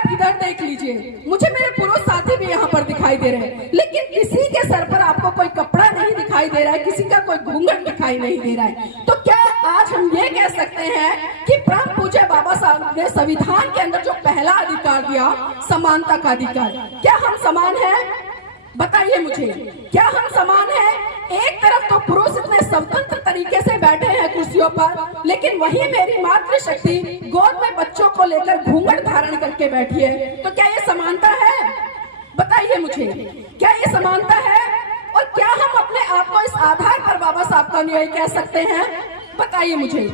आप इधर देख लीजिए, मुझे मेरे पुरुष साथी भी यहाँ पर दिखाई दे रहे हैं, लेकिन किसी के सर पर आपको कोई कपड़ा नहीं दिखाई दे रहा है, किसी का कोई घूंघट दिखाई नहीं दे रहा है। तो क्या आज हम ये कह सकते हैं कि परम पूज्य बाबा साहब ने संविधान के अंदर जो पहला अधिकार दिया, समानता का अधिकार, क्या हम समान हैं? बताइए मुझे, क्या हम समान हैं? एक तरफ तो पुरुष इतने स्वतंत्र तरीके से बैठे हैं कुर्सियों पर, लेकिन वही मेरी मातृशक्ति गोद में बच्चों को लेकर घूंघट धारण करके बैठी है। तो क्या ये समानता है? बताइए मुझे, क्या ये समानता है? और क्या हम अपने आप को इस आधार पर बाबा साहब का अनुयायी कह सकते हैं? बताइए मुझे,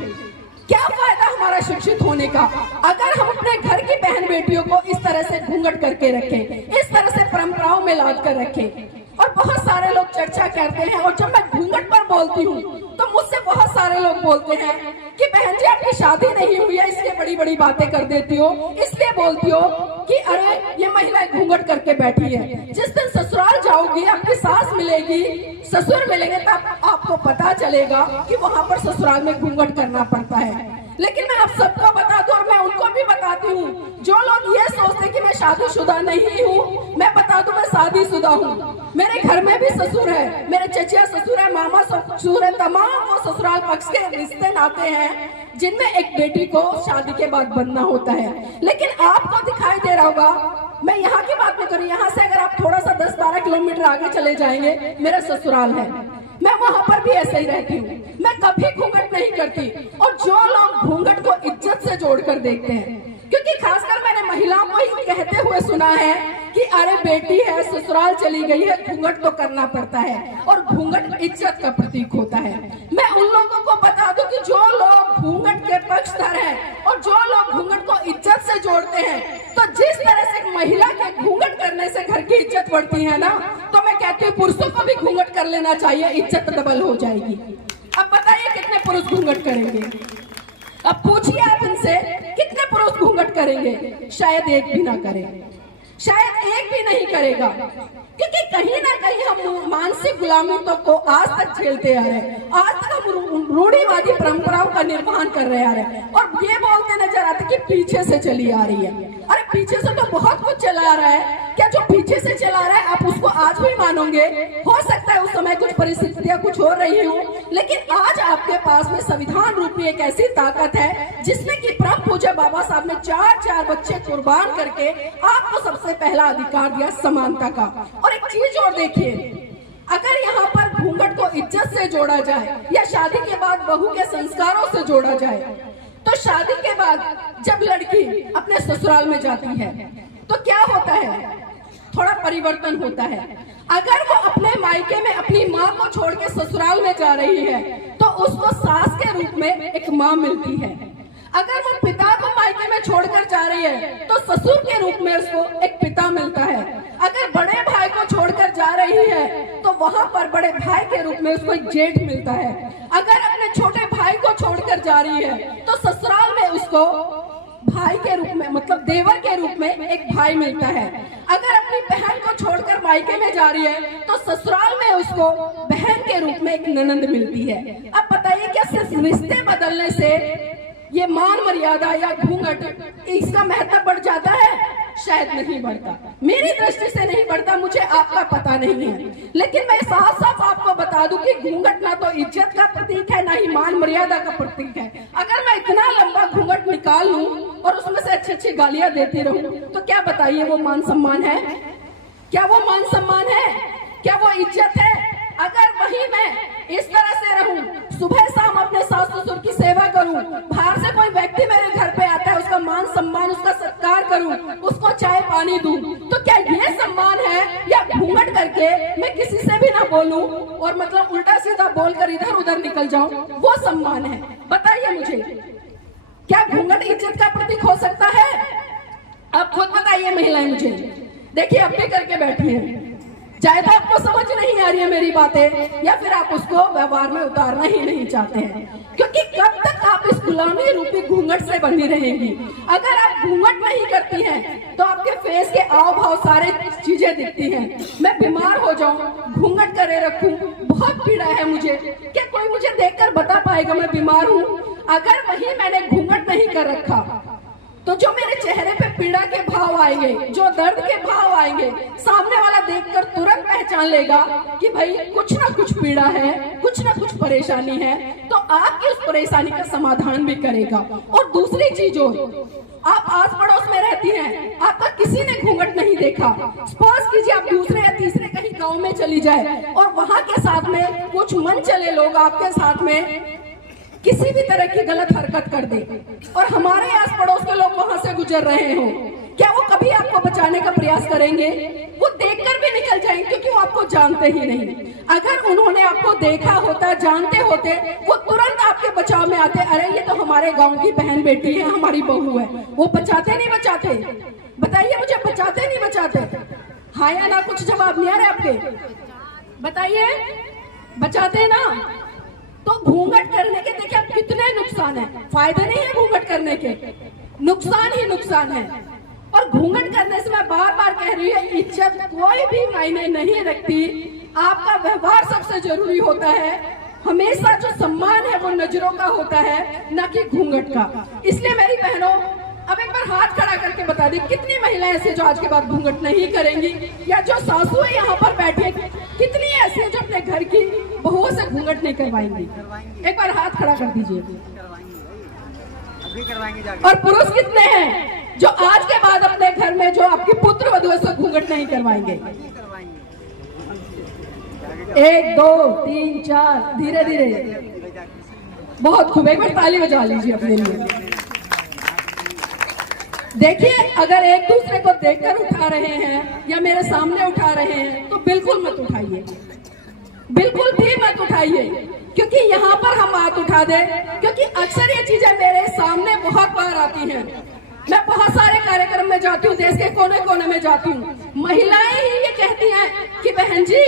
क्या फायदा हमारा शिक्षित होने का अगर हम अपने घर की बहन बेटियों को इस तरह से घूंघट करके रखें, इस तरह से परंपराओं में लाद कर रखें? और बहुत सारे लोग चर्चा करते हैं, और जब मैं घूंघट पर बोलती हूँ तो मुझसे बहुत सारे लोग बोलते हैं कि बहन जी आपकी शादी नहीं हुई है इसलिए बड़ी बड़ी बातें कर देती हो, इसलिए बोलती हो कि अरे ये महिलाएं घूंघट करके बैठी है। जिस दिन ससुराल जाओगी, आपकी सास मिलेगी, ससुर मिलेंगे, तब आपको पता चलेगा कि वहां पर ससुराल में घूंघट करना पड़ता है। लेकिन मैं आप सबको बता दूं, और मैं उनको भी बताती हूँ जो लोग ये सोचते हैं कि मैं शादीशुदा नहीं हूँ, मैं बता दूं मैं शादीशुदा हूँ। मेरे घर में भी ससुर है, मेरे चचिया ससुर है, मामा ससुर है, तमाम वो ससुराल पक्ष के रिश्ते नाते हैं जिनमें एक बेटी को शादी के बाद बनना होता है। लेकिन आपको दिखाई दे रहा होगा, मैं यहाँ की बात नहीं कर रही, यहाँ से अगर आप थोड़ा सा 10-12 किलोमीटर आगे चले जाएंगे, मेरा ससुराल है, मैं वहां पर भी ऐसे ही रहती हूँ, मैं कभी घूंघट नहीं करती। और जो लोग घूंघट को इज्जत से जोड़कर देखते हैं, क्योंकि खासकर मैंने महिलाओं को ही कहते हुए सुना है कि अरे बेटी है, ससुराल चली गई है, घूंघट तो करना पड़ता है, और घूंघट इज्जत का प्रतीक होता है। मैं उन लोगों को बता दूं कि जो लोग घूंघट के पक्षधर हैं और जो लोग घूंघट को इज्जत से जोड़ते हैं, तो जिस तरह से महिला के घूंघट करने से घर की इज्जत बढ़ती है ना, तो मैं कहती हूँ पुरुषों को भी घूंघट कर लेना चाहिए, इज्जत डबल हो जाएगी। अब बताइए कितने पुरुष घूंघट करेंगे? अब पूछिए आप इनसे, कितने पुरुष घूंघट करेंगे? शायद एक भी ना करे, शायद एक भी नहीं करेगा, क्योंकि कहीं ना कहीं हम मानसिक गुलामी तो को आज तक झेलते आ रहे हैं, आज तक हम रूढ़िवादी परंपराओं का निर्माण कर रहे आ रहे हैं, और ये बोलते नजर आते कि पीछे से चली आ रही है। अरे पीछे से तो बहुत कुछ चला आ रहा है, क्या जो पीछे से चला रहा है आप उसको आज भी मानोगे? हो सकता है उस समय कुछ परिस्थितियां कुछ हो रही हो, लेकिन आज आपके पास में संविधान रूपी एक ऐसी ताकत है जिसने कि परम पूज्य बाबा साहब ने 4 बच्चे कुर्बान करके आपको सबसे पहला अधिकार दिया, समानता का। और एक चीज और देखिए, अगर यहाँ पर घूंघट को इज्जत से जोड़ा जाए या शादी के बाद बहू के संस्कारों से जोड़ा जाए, तो शादी के बाद जब लड़की अपने ससुराल में जाती है तो क्या होता है? थोड़ा परिवर्तन होता है। अगर वो अपने मायके में अपनी माँ को छोड़ के ससुराल में जा रही है तो उसको सास के रूप में एक माँ मिलती है। अगर वो पिता को मायके में छोड़कर जा रही है तो ससुर के रूप में उसको एक पिता मिलता है। अगर बड़े भाई को छोड़कर जा रही है तो वहां पर बड़े भाई के रूप में उसको एक जेठ मिलता है। अगर अपने छोटे भाई को छोड़कर जा रही है तो ससुराल में उसको भाई के रूप में, मतलब देवर के रूप में एक भाई मिलता है। अगर अपनी बहन को छोड़कर मायके में जा रही है तो ससुराल में उसको बहन के रूप में एक ननंद मिलती है। अब बताइए क्या सिर्फ रिश्ते बदलने से ये मान मर्यादा या घूंघट इसका महत्व बढ़ जाता है? शायद नहीं बढ़ता, मेरी दृष्टि से नहीं बढ़ता, मुझे आपका पता नहीं है। लेकिन मैं साफ साफ आपको बता दूं कि घूंघट ना तो इज्जत का प्रतीक है, ना ही मान मर्यादा का प्रतीक है। अगर मैं इतना लंबा घूंघट निकाल लूं और उसमें से अच्छी अच्छी गालियां देती रहूं तो क्या बताइए वो मान सम्मान है? क्या वो मान सम्मान है? क्या वो इज्जत है? अगर वही मैं इस तरह से रहूं, सुबह शाम अपने सास ससुर की सेवा करूं, बाहर से कोई व्यक्ति मेरे घर पे आता है उसका मान सम्मान, उसका सत्कार करूं, उसको चाय पानी दूं, तो क्या ये सम्मान है? या घूंघट करके मैं किसी से भी ना बोलूं और मतलब उल्टा सीधा बोलकर इधर उधर निकल जाऊं, वो सम्मान है? बताइए मुझे, क्या घूंघट इज्जत का प्रतीक हो सकता है? आप खुद बताइए महिलाएं मुझे। देखिए अब भी करके बैठी है, चाहे तो आपको समझ नहीं आ रही है मेरी बातें, या फिर आप उसको व्यवहार में उतारना ही नहीं चाहते हैं, क्योंकि कब तक आप इस गुलामी रूपी घूंघट से बंधी रहेंगी? अगर आप घूंघट नहीं करती हैं तो आपके फेस के आव भाव सारे चीजें दिखती हैं। मैं बीमार हो जाऊं, घूंघट करे रखूं, बहुत पीड़ा है मुझे, क्या कोई मुझे देखकर बता पाएगा मैं बीमार हूं? अगर वही मैंने घूंघट नहीं कर रखा तो जो मेरे चेहरे पे पीड़ा के भाव आएंगे, जो दर्द के भाव आएंगे, सामने वाला देखकर तुरंत पहचान लेगा कि भाई कुछ ना कुछ पीड़ा है, कुछ ना कुछ परेशानी है, तो आपकी उस परेशानी का समाधान भी करेगा। और दूसरी चीज और, आप आस पड़ोस में रहती हैं, आपका किसी ने घूंघट नहीं देखा, सपोज कीजिए आप दूसरे या तीसरे कहीं गांव में चली जाए और वहां के साथ में कुछ मन चले लोग आपके साथ में किसी भी तरह की गलत हरकत कर दे और हमारे आस पड़ोस के लोग वहां से गुजर रहे हो, क्या वो कभी आपको बचाने का प्रयास करेंगे? वो देखकर भी निकल जाएंगे, क्योंकि वो आपको जानते ही नहीं। अगर उन्होंने आपको देखा होता, जानते होते, वो तुरंत आपके बचाव में आते, अरे ये तो हमारे गांव की बहन बेटी है, हमारी बहू है। वो बचाते नहीं बचाते? बताइए मुझे, बचाते नहीं बचाते? हाँ या ना, कुछ जवाब नहीं आ रहे आपके, बताइए। बचाते ना? तो घूंघट करने के देखिए आप कितने नुकसान है, फायदे नहीं है घूंघट करने के, नुकसान ही नुकसान है। और घूंघट करने से मैं बार बार कह रही हूँ, इज्जत कोई भी मायने नहीं रखती, आपका व्यवहार सबसे जरूरी होता है। हमेशा जो सम्मान है वो नजरों का होता है, न कि घूंघट का। इसलिए मेरी बहनों, अब एक बार हाथ खड़ा करके बता दी, कितनी महिलाएं ऐसी जो आज के बाद घूंघट नहीं करेंगी, या जो सासू है यहाँ पर बैठे, कितनी ऐसी है जो अपने घर की बहुओं से घूंघट नहीं करवाएंगी? एक बार हाथ खड़ा कर दीजिए। और पुरुष कितने हैं जो आज के बाद अपने घर में जो आपकी पुत्र वधु से घूंघट नहीं करवाएंगे? 1 2 3 4, धीरे धीरे, बहुत खूब, एक बार ताली बजा लीजिए अपने लिए। देखिए, अगर एक दूसरे को देखकर उठा रहे हैं या मेरे सामने उठा रहे हैं तो बिल्कुल मत उठाइए, बिल्कुल भी मत उठाइए, क्योंकि यहाँ पर हम हाथ उठा दे, क्योंकि अक्सर ये चीजें मेरे सामने बहुत बार आती हैं। मैं बहुत सारे कार्यक्रम में जाती हूँ, देश के कोने कोने में जाती हूँ, महिलाएं ही ये कहती हैं कि बहन जी,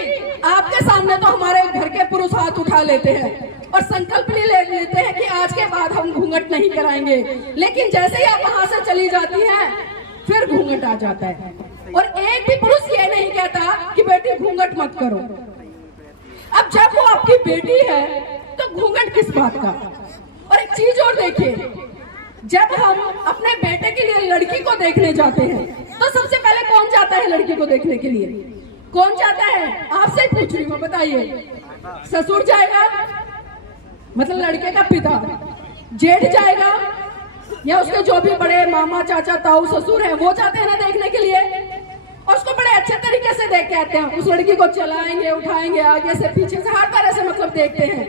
आपके सामने तो हमारे घर के पुरुष हाथ उठा लेते हैं और संकल्प ले लेते हैं कि आज के बाद हम घूंघट नहीं कराएंगे, लेकिन जैसे ही आप वहां से चली जाती हैं फिर घूंघट आ जाता है। और एक भी पुरुष ये नहीं कहता कि बेटी घूंघट मत करो। अब जब वो आपकी बेटी है तो घूंघट किस बात का? और एक चीज और देखिए, जब हम अपने बेटे के लिए लड़की को देखने जाते हैं तो सबसे पहले कौन जाता है लड़की को देखने के लिए? कौन जाता है? आपसे पूछ रही हूँ, बताइए। ससुर जाएगा, मतलब लड़के का पिता, जेठ जाएगा, या उसके जो भी बड़े मामा चाचा ताऊ ससुर हैं वो जाते हैं ना देखने के लिए, और उसको बड़े अच्छे तरीके से देख के आते हैं। उस लड़की को चलाएंगे, उठाएंगे, आगे से पीछे से हर तरह से मतलब देखते हैं,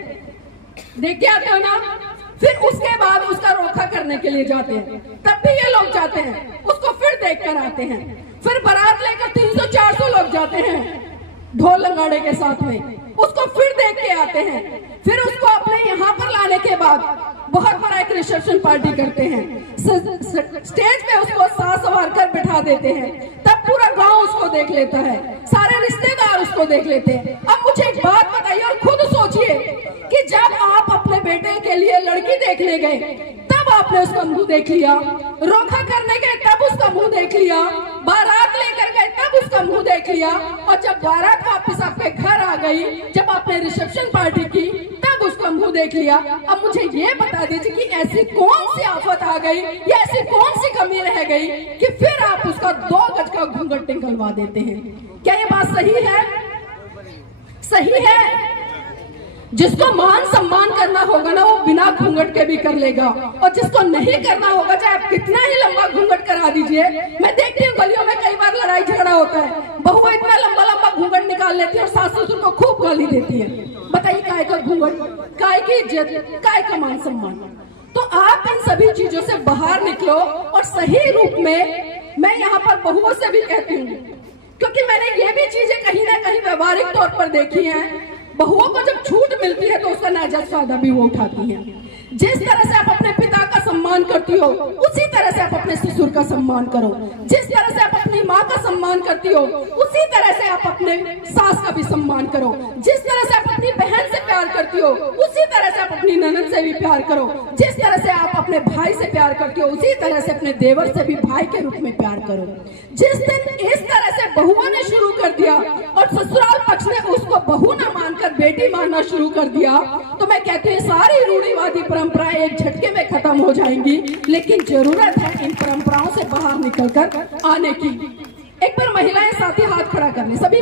देख के आते हो ना। फिर उसके बाद उसका रोका करने के लिए जाते हैं, तब भी ये लोग जाते हैं, उसको फिर देख कर आते हैं। फिर बारात लेकर 300-400 लोग जाते हैं ढोल लंगाड़े के साथ में, उसको फिर देख के आते हैं। फिर उसको अपने यहाँ पर लाने के बाद बहुत बड़ा एक रिसेप्शन पार्टी करते हैं, स्टेज पे उसको साज संवार कर बिठा देते हैं, तब पूरा गांव उसको देख लेता है, सारे रिश्तेदार उसको देख लेते हैं। अब मुझे एक बात बताइए और खुद सोचिए कि जब आप अपने बेटे के लिए लड़की देखने गए तब आपने उसका मुंह देख लिया, रोका करने गए तब उसका मुंह देख लिया, बारात लेकर गए तब उसका मुंह देख लिया, और जब बारात वापस आपके घर आ गई, जब आपने रिसेप्शन पार्टी की तब उसका मुंह देख लिया। अब मुझे ये बता दीजिए कि ऐसी कौन सी आफत आ गई या ऐसी कौन सी कमी रह गई कि फिर आप उसका 2 गज का घूंघट निकलवा देते हैं? क्या ये बात सही है? सही है? जिसको मान सम्मान करना होगा ना वो बिना घूंघट के भी कर लेगा, और जिसको नहीं करना होगा चाहे आप कितना ही लंबा घूंघट करा दीजिए। मैं देखती हूँ गलियों में कई बार लड़ाई झगड़ा होता है, बहू इतना लंबा लंबा घूंघट निकाल लेती है और सास ससुर को खूब गाली देती है। बताइए काय का घूंघट, काय की इज्जत, काय का मान सम्मान? तो आप इन सभी चीजों से बाहर निकलो। और सही रूप में मैं यहाँ पर बहुओं से भी कहती हूँ, क्योंकि मैंने ये भी चीजें कहीं ना कहीं व्यवहारिक तौर पर देखी हैं, बहुओं को जब छूट मिलती है तो उसका नाजायज फायदा भी वो उठाती है। जिस तरह से आप अपने पिता का सम्मान करती हो उसी तरह से आप अपने ससुर का सम्मान करो, जिस तरह से आप अपनी माँ का सम्मान करती हो, उसी तरह से आप अपने सास का भी सम्मान करो। जिस तरह से आप अपनी बहन से प्यार करती हो, उसी तरह से आप अपनी ननद से भी प्यार करो। जिस तरह से आप अपने भाई से प्यार करती हो, उसी तरह से अपने देवर से भी भाई के रूप में प्यार करो। जिस दिन इस तरह से बहुओं ने शुरू कर दिया और ससुराल पक्ष ने उसको बहू न मानकर बेटी मानना शुरू कर दिया, तो मैं कहती हूँ सारी रूढ़िवादी परंपराएं एक झटके में खत्म हो जाएंगी। लेकिन जरूरत है इन परंपराओं से बाहर निकलकर आने की। एक बार महिलाएं साथी हाथ खड़ा कर लें, सभी